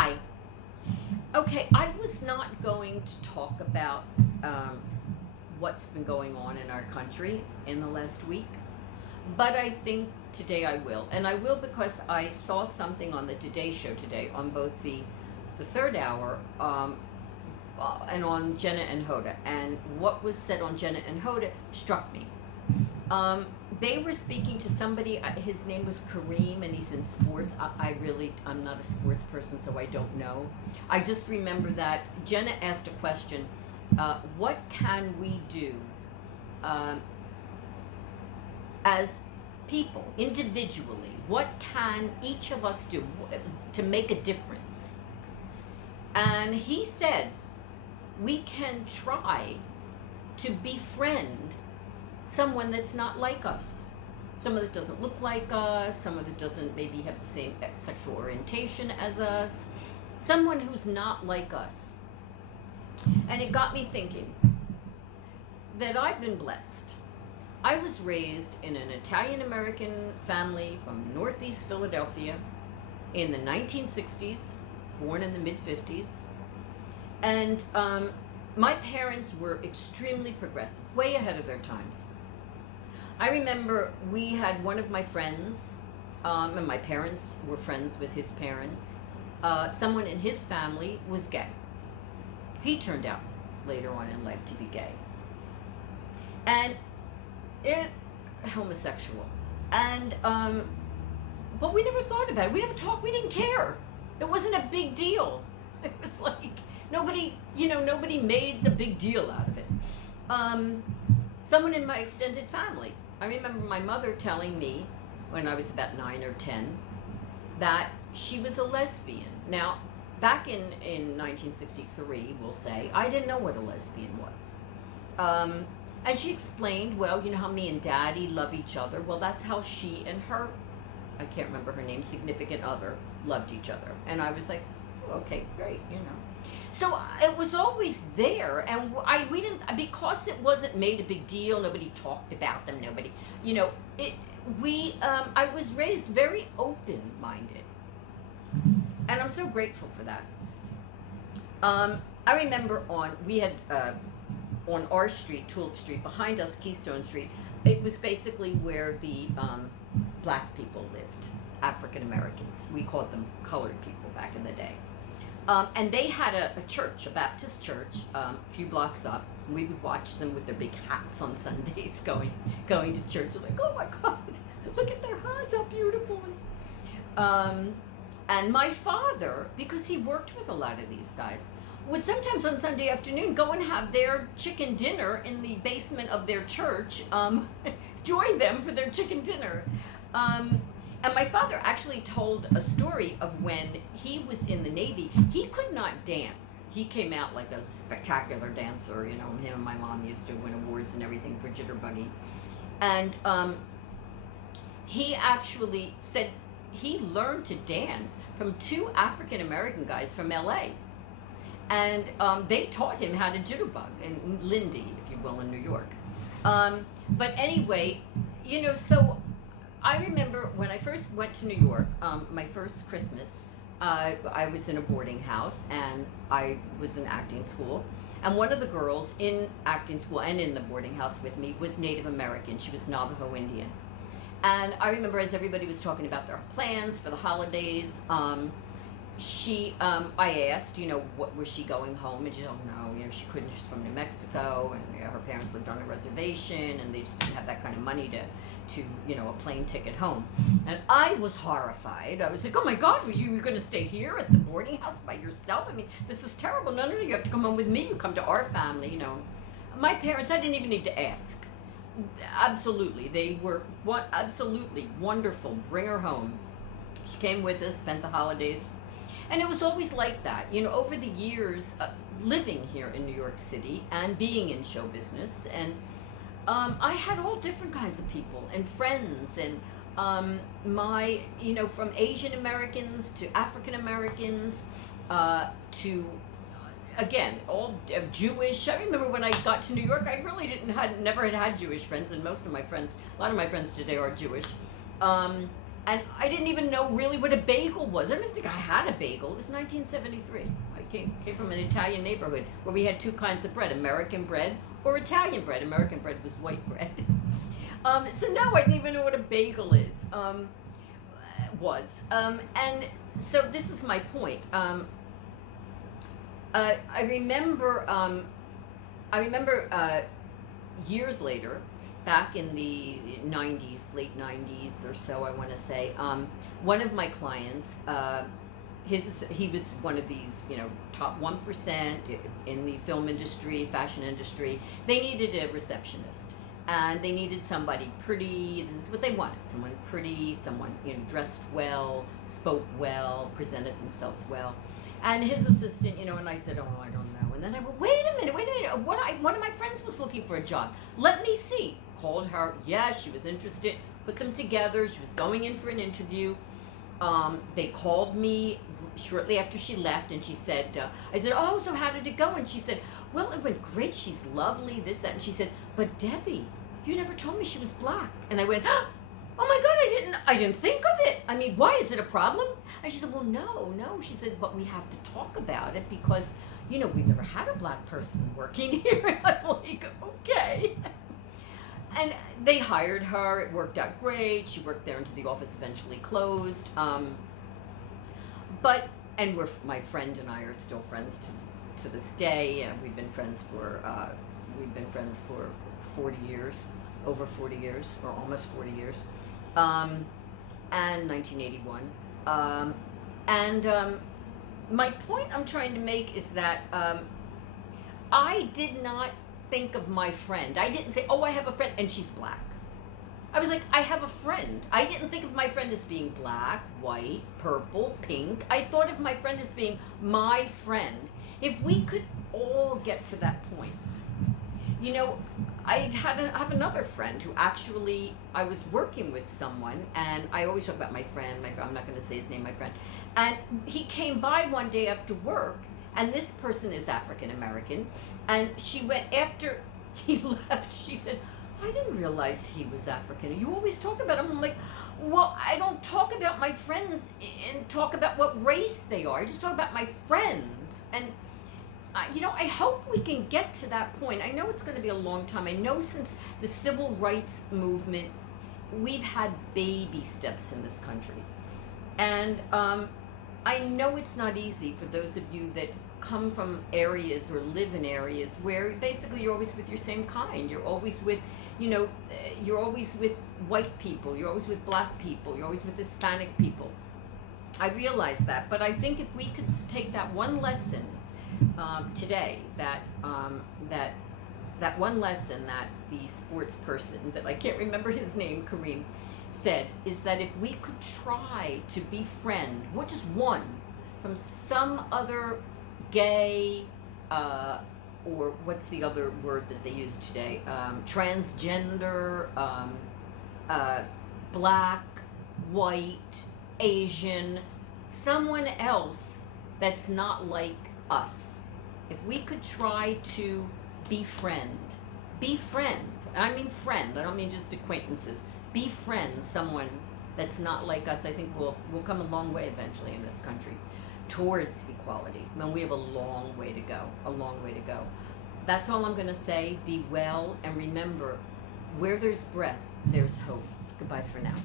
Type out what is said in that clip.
Hi. Okay, I was not going to talk about what's been going on in our country in the last week, but I think today I will. And I will because I saw something on the Today Show today on both the third hour and on Jenna and Hoda. And what was said on Jenna and Hoda struck me. They were speaking to somebody. His name was Kareem, and he's in sports. I'm not a sports person, so I don't know. I just remember that Jenna asked a question: what can we do as people, individually? What can each of us do to make a difference? And he said, we can try to befriend someone that's not like us, someone that doesn't look like us, someone that doesn't maybe have the same sexual orientation as us, someone who's not like us. And it got me thinking that I've been blessed. I was raised in an Italian American family from Northeast Philadelphia in the 1960s, born in the mid 50s, and my parents were extremely progressive, way ahead of their times. I remember we had one of my friends, and my parents were friends with his parents. Someone in his family was gay. He turned out later on in life to be gay. And homosexual. And, but we never thought about it. We never talked, we didn't care. It wasn't a big deal. It was like, nobody made the big deal out of it. Someone in my extended family. I remember my mother telling me when I was about 9 or 10 that she was a lesbian. Now, back in 1963, we'll say, I didn't know what a lesbian was. And she explained, well, you know how me and Daddy love each other? Well, that's how she and her, I can't remember her name, significant other, loved each other. And I was like, oh, okay, great, So it was always there, and we didn't, because it wasn't made a big deal. Nobody talked about them. Nobody, I was raised very open-minded, and I'm so grateful for that. I remember we had on our street, Tulip Street, behind us, Keystone Street. It was basically where the black people lived, African Americans. We called them colored people back in the day. And they had a church, a Baptist church, a few blocks up. We would watch them with their big hats on Sundays going to church. Like, oh my God, look at their hats, how beautiful. And my father, because he worked with a lot of these guys, would sometimes on Sunday afternoon go and have their chicken dinner in the basement of their church, join them for their chicken dinner. And my father actually told a story of when he was in the Navy. He could not dance. He came out like a spectacular dancer, him and my mom used to win awards and everything for Jitterbuggy. And he actually said he learned to dance from two African American guys from LA. And they taught him how to jitterbug, in Lindy, if you will, in New York. But anyway, so I remember when I first went to New York, my first Christmas, I was in a boarding house, and I was in acting school. And one of the girls in acting school and in the boarding house with me was Native American. She was Navajo Indian. And I remember as everybody was talking about their plans for the holidays, I asked, what was she going home? And she said, oh no, she couldn't. She's from New Mexico, and her parents lived on a reservation, and they just didn't have that kind of money to a plane ticket home. And I was horrified. I was like, oh my God, were you going to stay here at the boarding house by yourself? I mean, this is terrible. No, you have to come home with me. You come to our family, My parents, I didn't even need to ask. Absolutely. They were absolutely wonderful. Bring her home. She came with us, spent the holidays. And it was always like that, over the years, living here in New York City and being in show business. And I had all different kinds of people and friends, and from Asian Americans to African Americans to, again, all Jewish. I remember when I got to New York, I really never had Jewish friends, and a lot of my friends today are Jewish. And I didn't even know really what a bagel was. I didn't think I had a bagel. It was 1973. I came from an Italian neighborhood where we had two kinds of bread, American bread or Italian bread. American bread was white bread. So no, I didn't even know what a bagel is. And so this is my point. I remember years later, back in the 90s, late 90s or so, I want to say, one of my clients, he was one of these, top 1% in the film industry, fashion industry. They needed a receptionist. And they needed somebody pretty. This is what they wanted: someone pretty, someone dressed well, spoke well, presented themselves well. And his assistant, and I said, "Oh, I don't know." And then I went, "Wait a minute. One of my friends was looking for a job. Let me see." Called her. Yeah, she was interested. Put them together. She was going in for an interview. They called me shortly after she left, and she said, I said, "Oh, so how did it go?" And she said, "Well, it went great. She's lovely, this, that." And she said, "But Debbie, you never told me she was black." And I went, "Oh my God, I didn't think of it. I mean, why, is it a problem?" And she said, "Well, no." She said, "But we have to talk about it because, we've never had a black person working here." And I'm like, okay. And they hired her. It worked out great. She worked there until the office eventually closed. My friend and I are still friends to this day. We've been friends for 40 years, over 40 years, or almost 40 years, and 1981. My point I'm trying to make is that I did not think of my friend. I didn't say, "Oh, I have a friend and she's black." I was like, "I have a friend." I didn't think of my friend as being black, white, purple, pink. I thought of my friend as being my friend. If we could all get to that point. I have another friend who actually, I was working with someone, and I always talk about my friend, I'm not going to say his name, my friend, and he came by one day after work, and this person is African American, and she went, after he left, she said, "I didn't realize he was African. You always talk about him." I'm like, "Well, I don't talk about my friends and talk about what race they are. I just talk about my friends." And I hope we can get to that point. I know it's going to be a long time. I know since the civil rights movement, we've had baby steps in this country. And I know it's not easy for those of you that come from areas or live in areas where basically you're always with your same kind. You're always with, you're always with white people. You're always with black people. You're always with Hispanic people. I realize that. But I think if we could take that one lesson today, that one lesson that the sports person, that I can't remember his name, Kareem, said, is that if we could try to befriend, just one, from some other gay, or what's the other word that they use today, transgender, black, white, Asian, someone else that's not like us. If we could try to befriend, I mean friend, I don't mean just acquaintances, befriend someone that's not like us, I think we'll come a long way eventually in this country towards equality. I mean, we have a long way to go. That's all I'm going to say. Be well, and remember, where there's breath, there's hope. Goodbye for now.